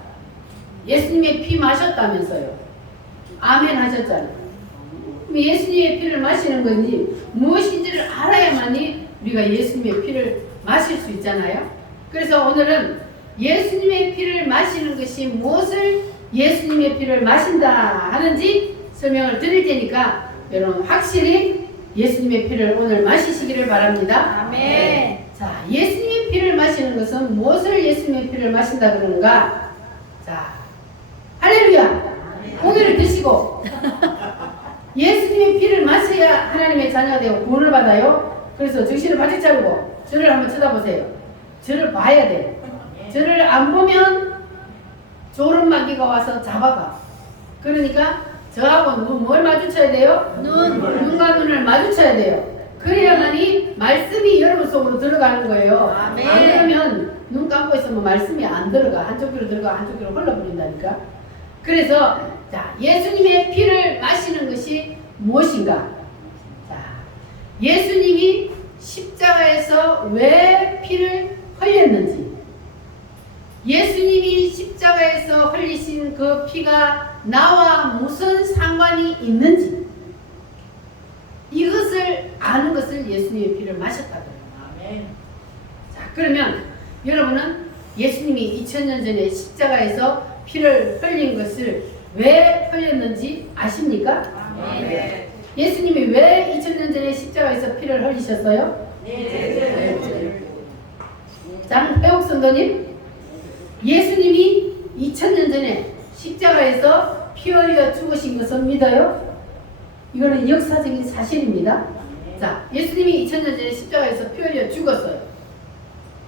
예수님의 피 마셨다면서요. 아멘 하셨잖아요. 그럼 예수님의 피를 마시는 건지 무엇인지를 알아야만이 우리가 예수님의 피를 마실 수 있잖아요. 그래서 오늘은 예수님의 피를 마시는 것이 무엇을 예수님의 피를 마신다 하는지 설명을 드릴 테니까 여러분 확실히 예수님의 피를 오늘 마시시기를 바랍니다. 아멘. 자, 예수님의 피를 마시는 것은 무엇을 예수님의 피를 마신다 그러는가? 자, 할렐루야. 오늘을 드시고 예수님의 피를 마셔야 하나님의 자녀가 되고 구원을 받아요. 그래서 정신을 바짝 차리고 저를 한번 쳐다보세요. 저를 봐야 돼. 저를 안 보면 조름마귀가 와서 잡아가. 그러니까 저하고 뭘 마주쳐야 돼요? 눈과 눈을 마주쳐야 돼요. 그래야만이 말씀이 여러분 속으로 들어가는 거예요. 아멘. 안 그러면 눈 감고 있으면 말씀이 안 들어가. 한쪽 귀로 들어가 한쪽 귀로 흘러버린다니까. 그래서 자, 예수님의 피를 마시는 것이 무엇인가? 자, 예수님이 십자가에서 왜 피를 흘렸는지, 예수님이 십자가에서 흘리신 그 피가 나와 무슨 상관이 있는지, 이것을 아는 것을 예수님의 피를 마셨다고요. 아멘. 자, 그러면 여러분은 예수님이 2000년 전에 십자가에서 피를 흘린 것을 왜 흘렸는지 아십니까? 아멘. 예수님이 왜 2000년 전에 십자가에서 피를 흘리셨어요? 네. 장혜옥 선도님, 예수님이 2000년 전에 십자가에서 피 흘려 죽으신 것은 믿어요? 이거는 역사적인 사실입니다. 자, 예수님이 2000년 전에 십자가에서 피 흘려 죽었어요.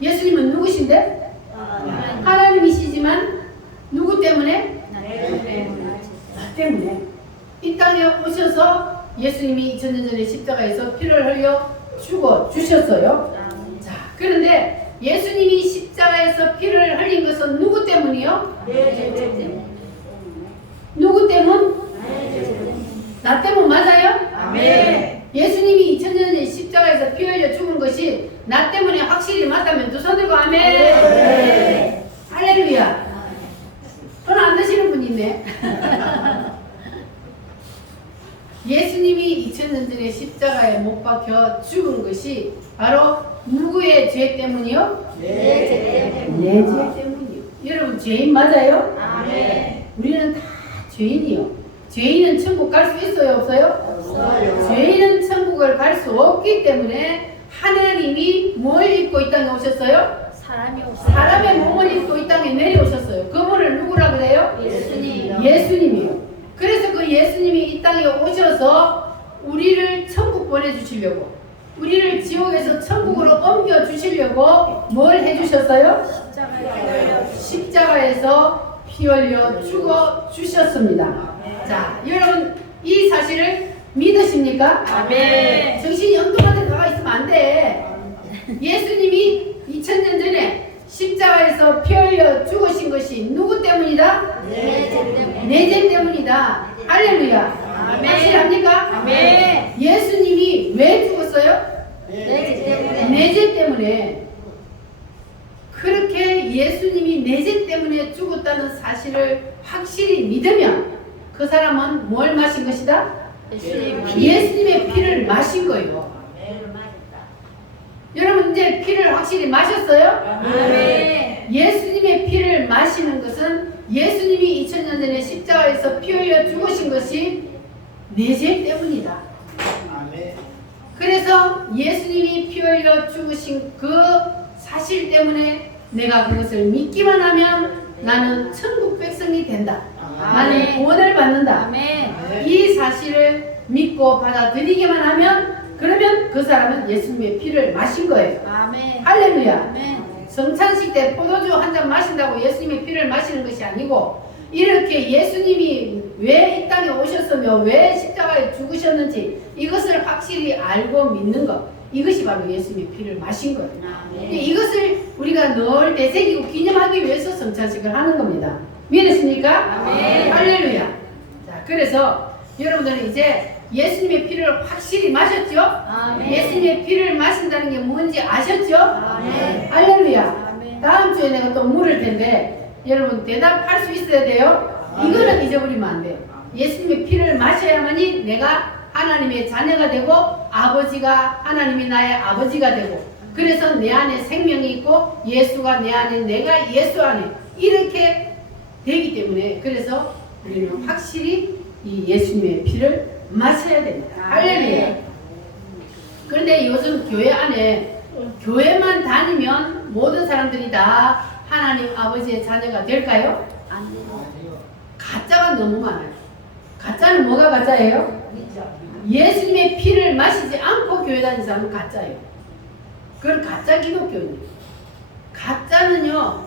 예수님은 누구신데? 하나님이시지만 누구 때문에? 나 때문에. 이 땅에 오셔서 예수님이 2000년 전에 십자가에서 피를 흘려 죽어 주셨어요. 자, 그런데 예수님이 십자가에서 피를 흘린 것은 누구 때문이요? 누구 때문? 나 때문 맞아요? 아멘. 예수님이 2000년 전에 십자가에서 피 흘려 죽은 것이 나 때문에 확실히 맞다면 두 손 들고 아멘. 아멘. 할렐루야. 손 안 드시는 분 있네. 예수님이 2000년 전에 십자가에 못 박혀 죽은 것이 바로 누구의 죄 때문이요? 내 내 죄 때문이요. 여러분 죄인 맞아요? 아멘. 우리는 다 죄인이요. 죄인은 천국 갈 수 있어요? 없어요? 없어요. 죄인은 천국을 갈 수 없기 때문에 하나님이 뭘 입고 이 땅에 오셨어요? 사람의 몸을 입고 이 땅에 내려오셨어요. 그분을 누구라 그래요? 예수님. 예수님이요. 그래서 그 예수님이 이 땅에 오셔서 우리를 천국 보내주시려고, 우리를 지옥에서 천국으로 옮겨주시려고 뭘 해주셨어요? 십자가에서 피 흘려 죽어 주셨습니다. 자, 여러분 이 사실을 믿으십니까? 아멘. 정신이 엉뚱한 데 나가 있으면 안 돼. 예수님이 2000년 전에 십자가에서 피 흘려 죽으신 것이 누구 때문이다? 내 죄 때문이다. 할렐루야. 아멘. 확실합니까? 아멘. 예수님이 왜 죽었어요? 내 죄 때문에. 그렇게 예수님이 내 죄 때문에 죽었다는 사실을 확실히 믿으면 그 사람은 뭘 마신 것이다? 예수님의 피를 마신 거예요. 여러분 이제 피를 확실히 마셨어요? 아멘. 예수님의 피를 마시는 것은 예수님이 2000년 전에 십자가에서 피 흘려 죽으신 것이 내 죄 때문이다. 아멘. 그래서 예수님이 피 흘려 죽으신 그 사실 때문에 내가 그것을 믿기만 하면 나는 천국 백성이 된다. 나는 아멘. 구원을 받는다. 아멘. 이 사실을 믿고 받아들이기만 하면 그러면 그 사람은 예수님의 피를 마신 거예요. 아멘. 할렐루야. 아멘. 성찬식 때 포도주 한 잔 마신다고 예수님의 피를 마시는 것이 아니고 이렇게 예수님이 왜 이 땅에 오셨으며 왜 십자가에 죽으셨는지 이것을 확실히 알고 믿는 것, 이것이 바로 예수님의 피를 마신 거예요. 아멘. 이것을 우리가 늘 되새기고 기념하기 위해서 성찬식을 하는 겁니다. 믿으십니까? 아멘. 할렐루야. 자, 그래서 여러분들은 이제 예수님의 피를 확실히 마셨죠? 아멘. 예수님의 피를 마신다는 게 뭔지 아셨죠? 아멘. 할렐루야. 아멘. 다음 주에 내가 또 물을 텐데 여러분 대답할 수 있어야 돼요. 이거는 잊어버리면 안 돼요. 예수님의 피를 마셔야만이 내가 하나님의 자녀가 되고 아버지가 하나님이 나의 아버지가 되고 그래서 내 안에 생명이 있고 예수가 내 안에 내가 예수 안에 이렇게 되기 때문에 그래서 우리는 확실히 이 예수님의 피를 마셔야 됩니다. 할렐루야. 그런데 요즘 교회 안에 교회만 다니면 모든 사람들이 다 하나님 아버지의 자녀가 될까요? 안 돼요. 가짜가 너무 많아요. 가짜는 뭐가 가짜예요? 예수님의 피를 마시지 않고 교회 다니는 사람은 가짜예요. 그건 가짜 기독교입니다. 가짜는요,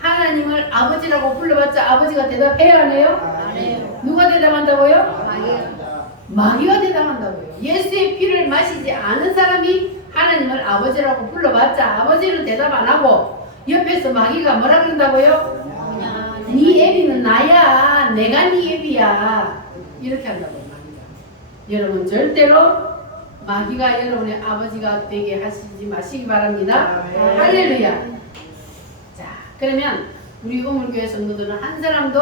하나님을 아버지라고 불러봤자 아버지가 대답해야 하네요? 안 해요. 누가 대답한다고요? 마귀요. 마귀가 대답한다고요. 예수의 피를 마시지 않은 사람이 하나님을 아버지라고 불러봤자 아버지는 대답 안 하고 옆에서 마귀가 뭐라 그런다고요? 그냥 네 애비는 나야. 내가 네 애비야. 이렇게 한다고요. 여러분 절대로 마귀가 여러분의 아버지가 되게 하시지 마시기 바랍니다. 아멘. 할렐루야. 자, 그러면 우리 우물교회 성도들은 한 사람도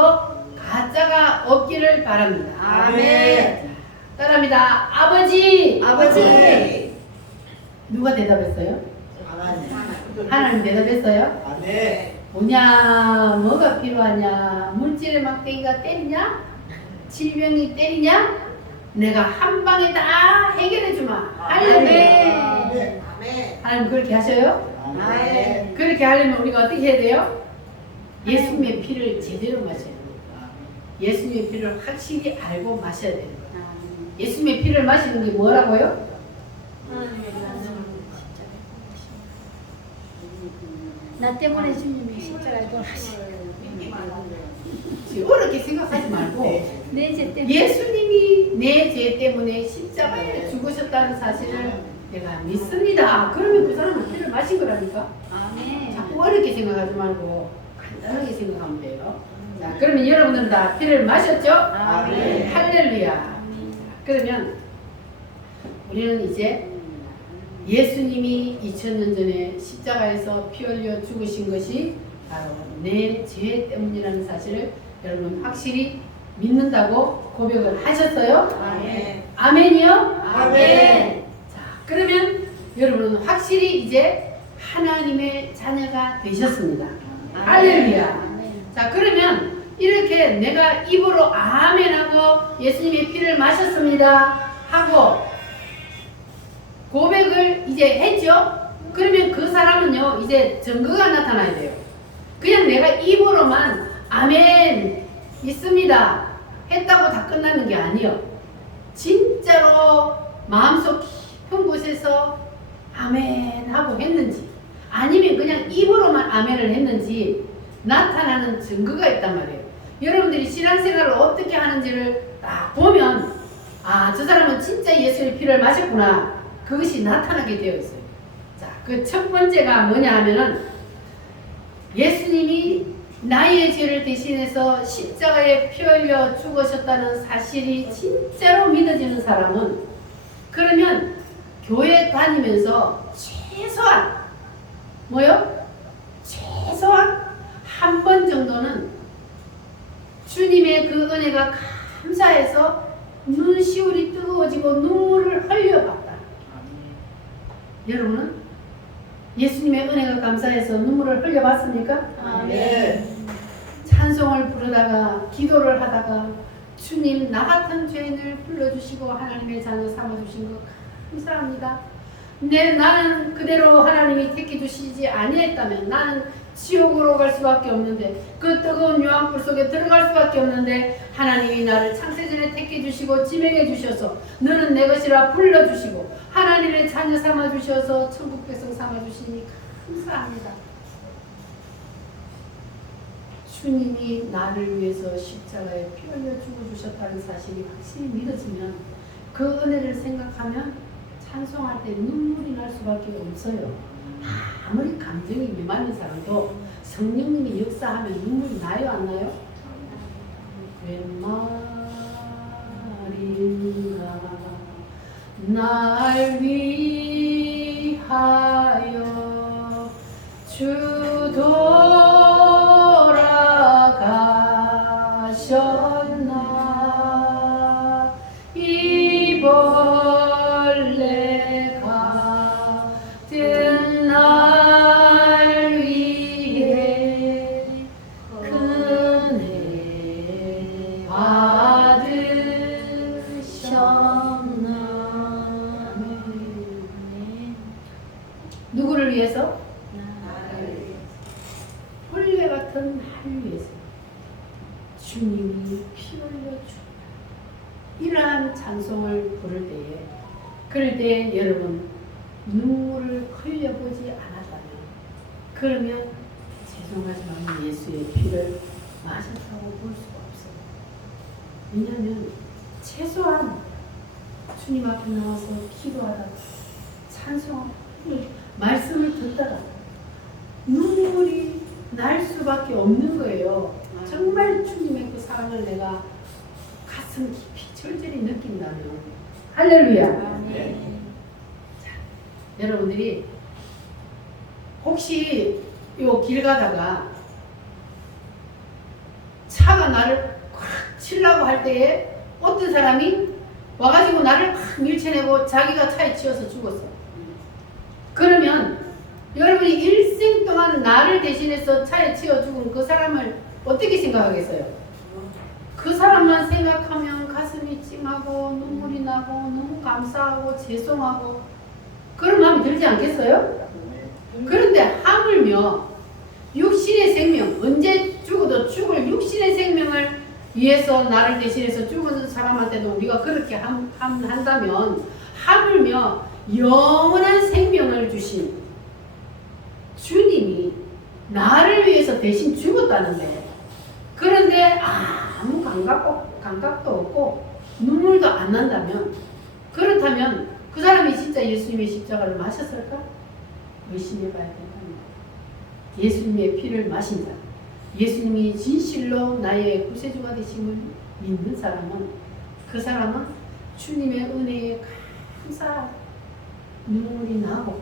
가짜가 없기를 바랍니다. 아멘. 따라합니다. 아버지. 아버지. 누가 대답했어요? 하나님. 하나님 대답했어요? 아멘. 뭐냐? 뭐가 필요하냐? 물질의 막대기가 때리냐? 질병이 때리냐? 내가 한 방에 다 해결해 주마. 할렐루야. 아멘. 하나님 그렇게 하셔요? 아멘. 그렇게 하려면 우리가 어떻게 해야 돼요? 예수님의 피를 제대로 마셔야 됩니다. 예수님의 피를 확실히 알고 마셔야 돼요. 예수님의 피를 마시는 게 뭐라고요? 나 때문에 주님이 십자가에 돌아가신 어렵게 생각하지 말고 내죄 때문에 예수님이 내 죄 때문에 십자가에 죽으셨다는 사실을 내가 믿습니다. 그러면 그 사람은 피를 마신 거라니까. 아멘. 자꾸 어렵게 생각하지 말고 간단하게 생각하면 돼요. 자, 그러면 여러분들은 다 피를 마셨죠? 아멘. 할렐루야. 그러면 우리는 이제 예수님이 2000년 전에 십자가에서 피 흘려 죽으신 것이 바로 내 죄 때문이라는 사실을 여러분 확실히 믿는다고 고백을 하셨어요? 아멘. 아멘이요? 아멘. 자, 그러면 여러분은 확실히 이제 하나님의 자녀가 되셨습니다. 할렐루야. 아멘. 자, 그러면 이렇게 내가 입으로 아멘하고 예수님의 피를 마셨습니다 하고 고백을 이제 했죠? 그러면 그 사람은요, 이제 증거가 나타나야 돼요. 그냥 내가 입으로만 아멘 있습니다 했다고 다 끝나는 게 아니에요. 진짜로 마음속 깊은 곳에서 아멘 하고 했는지 아니면 그냥 입으로만 아멘을 했는지 나타나는 증거가 있단 말이에요. 여러분들이 신앙생활을 어떻게 하는지를 딱 보면 아, 저 사람은 진짜 예수의 피를 마셨구나. 그것이 나타나게 되어 있어요. 자, 그 첫 번째가 뭐냐 하면은 예수님이 나의 죄를 대신해서 십자가에 피 흘려 죽으셨다는 사실이 진짜로 믿어지는 사람은 그러면 교회 다니면서 최소한 뭐요? 최소한 한 번 정도는 주님의 그 은혜가 감사해서 눈시울이 뜨거워지고 눈물을 흘려봤다. 여러분은 예수님의 은혜가 감사해서 눈물을 흘려봤습니까? 아멘. 찬송을 부르다가 기도를 하다가 주님 나 같은 죄인을 불러주시고 하나님의 자녀 삼아주신 거 감사합니다. 나는 그대로 하나님이 택해주시지 아니했다면 나는 지옥으로 갈 수밖에 없는데 그 뜨거운 유황불 속에 들어갈 수밖에 없는데 하나님이 나를 창세전에 택해주시고 지명해주셔서 너는 내 것이라 불러주시고 하나님의 자녀 삼아주셔서 천국 백성 삼아주시니 감사합니다. 주님이 나를 위해서 십자가에 피 흘려 죽어주셨다는 사실이 확실히 믿어지면 그 은혜를 생각하면 찬송할 때 눈물이 날 수밖에 없어요. 아무리 감정이 메말린 사람도 성령님이 역사하면 눈물이 나요, 안 나요? 웬 말인가 날 위하여 주 돌아가셨나 이 벌레 같은 날 위해 은혜 받으셨나. 누구를 위해서? 벌레 같은 날 위해서 주님이 피 흘려 주셨다. 이러한 찬송을 부를 때에 그럴 때 여러분 눈물을 흘려보지 않았다면 그러면 죄송하지만 예수의 피를 마셨다고 볼 수가 없어요. 왜냐하면 최소한 주님 앞에 나와서 기도하다가 찬송하고 말씀을 듣다가 눈물이 날 수밖에 없는 거예요. 정말 주님의 그 사랑을 내가 가슴 깊이 절절히 느낀다면 할렐루야. 자, 여러분들이 혹시 요 길 가다가 차가 나를 콱 치려고 할 때에 어떤 사람이 와가지고 나를 확 밀쳐내고 자기가 차에 치여서 죽었어. 그러면 여러분이 일생 동안 나를 대신해서 차에 치여 죽은 그 사람을 어떻게 생각하겠어요? 그 사람만 생각하면 가슴이 찡하고 눈물이 나고 너무 감사하고 죄송하고 그런 마음이 들지 않겠어요? 그런데 하물며 육신의 생명, 언제 죽어도 죽을 육신의 생명을 위해서 나를 대신해서 죽은 사람한테도 우리가 그렇게 한다면 하물며 영원한 생명을 주신 주님이 나를 위해서 대신 죽었다는데 그런데 아무 감각도 없고 눈물도 안 난다면 그렇다면 그 사람이 진짜 예수님의 십자가를 마셨을까? 의심해 봐야 된답니다. 예수님의 피를 마신 자, 예수님이 진실로 나의 구세주가 되심을 믿는 사람은 그 사람은 주님의 은혜에 감사 눈물이 나고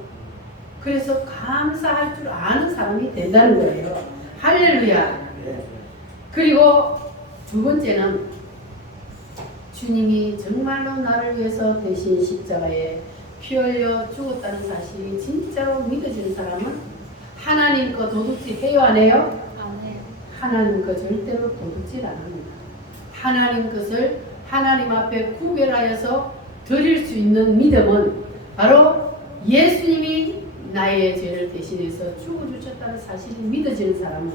그래서 감사할 줄 아는 사람이 된다는 거예요. 할렐루야. 그리고 두 번째는 주님이 정말로 나를 위해서 대신 십자가에 피 흘려 죽었다는 사실이 진짜로 믿어지는 사람은 하나님 거 도둑질 해요, 안 해요? 하나님 거 절대로 도둑질 안 합니다. 하나님 것을 하나님 앞에 구별하여서 드릴 수 있는 믿음은 바로 예수님이 나의 죄를 대신해서 죽어주셨다는 사실이 믿어지는 사람은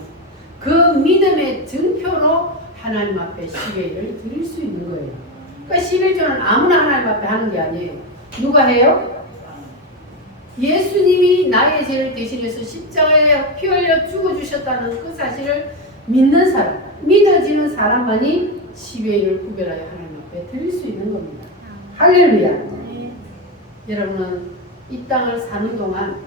그 믿음의 증표로 하나님 앞에 십예를 드릴 수 있는 거예요. 그러니까 십일조는 아무나 하나님 앞에 하는 게 아니에요. 누가 해요? 예수님이 나의 죄를 대신해서 십자가에 피 흘려 죽어주셨다는 그 사실을 믿는 사람, 믿어지는 사람만이 십예를 구별하여 하나님 앞에 드릴 수 있는 겁니다. 할렐루야. 여러분은 이 땅을 사는 동안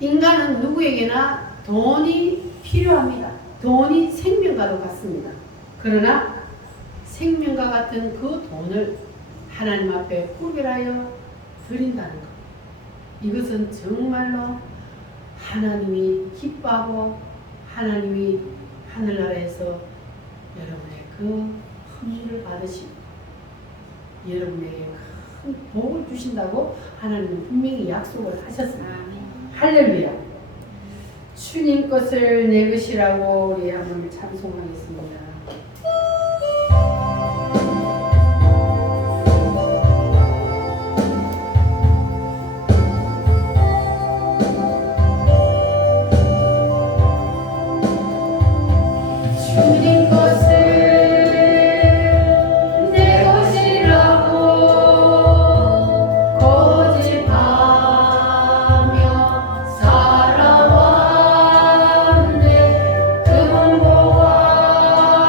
인간은 누구에게나 돈이 필요합니다. 돈이 생명과도 같습니다. 그러나 생명과 같은 그 돈을 하나님 앞에 구별하여 드린다는 것. 이것은 정말로 하나님이 기뻐하고 하나님이 하늘나라에서 여러분의 그 헌물을 받으시고 여러분에게 큰 복을 주신다고 하나님은 분명히 약속을 하셨습니다. 할렐루야. 주님 것을 내 것이라고 우리 하나님을 찬송하겠습니다. 주님 것을 내 것이라고 고집하며 살아왔네. 그 보았네.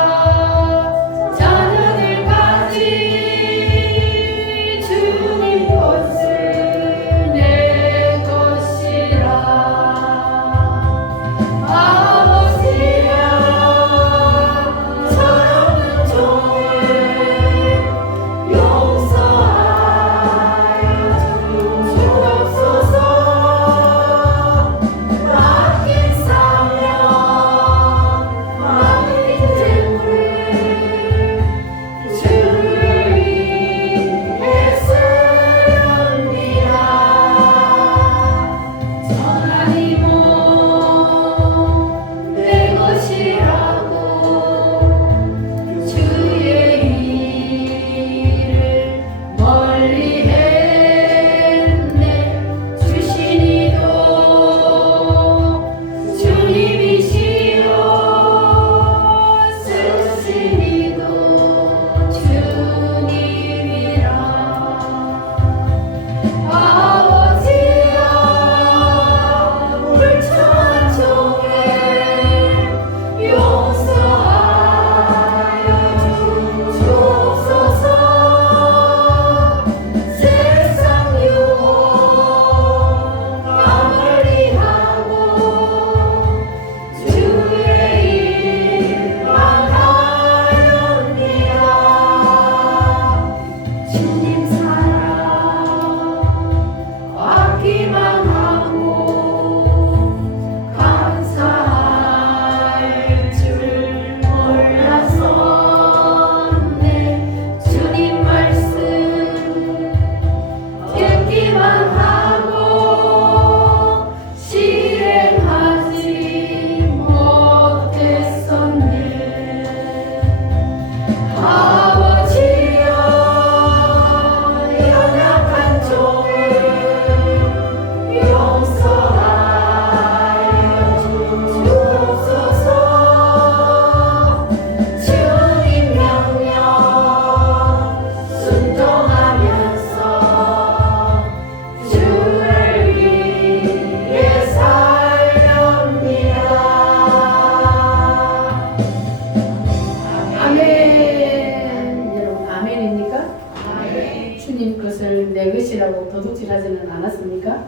그것을 내 것이라고 도둑질하지는 않았습니까?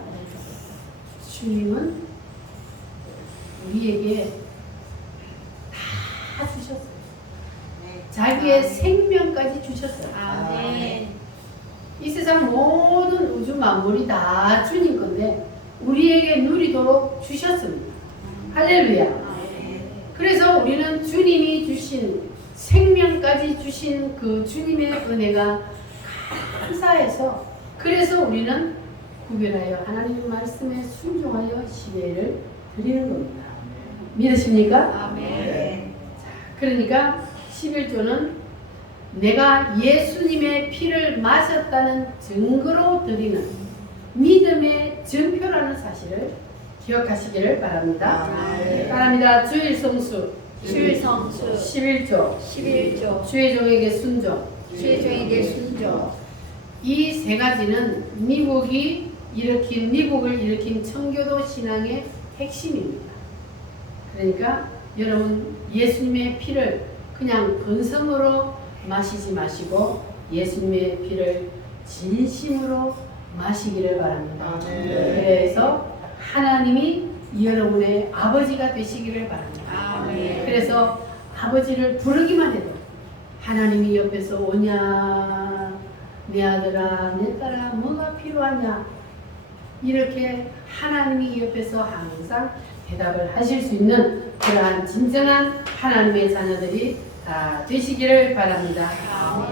주님은 우리에게 다 주셨어요. 자기의 생명까지 주셨어요. 아멘. 이 세상 모든 우주 만물이 다 주님 건데 우리에게 누리도록 주셨습니다. 할렐루야. 그래서 우리는 주님이 주신 생명까지 주신 그 주님의 은혜가 감사해서 그래서 우리는 구별하여 하나님의 말씀에 순종하여 시대를 드리는 겁니다. 믿으십니까? 아멘. 그러니까 11조는 내가 예수님의 피를 마셨다는 증거로 드리는 믿음의 증표라는 사실을 기억하시기를 바랍니다. 바랍니다. 주일 성수 주일 성수 11조 11조 주의 종에게 순종. 주의 종에게 순종. 이 세 가지는 미국을 일으킨 청교도 신앙의 핵심입니다. 그러니까 여러분 예수님의 피를 그냥 건성으로 마시지 마시고 예수님의 피를 진심으로 마시기를 바랍니다. 그래서 하나님이 여러분의 아버지가 되시기를 바랍니다. 아멘. 그래서 아버지를 부르기만 해도 하나님이 옆에서 오냐 내 아들아 내 딸아 뭐가 필요하냐 이렇게 하나님이 옆에서 항상 대답을 하실 수 있는 그러한 진정한 하나님의 자녀들이 다 되시기를 바랍니다.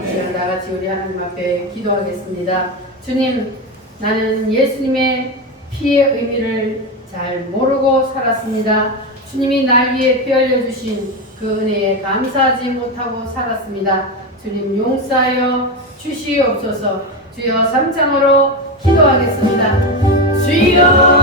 시간 다 같이 우리 하나님 앞에 기도하겠습니다. 주님, 나는 예수님의 피의 의미를 잘 모르고 살았습니다. 주님이 날 위해 피 흘려주신 그 은혜에 감사하지 못하고 살았습니다. 주님 용서하여 주시옵소서. 주여 3장으로 기도하겠습니다. 주여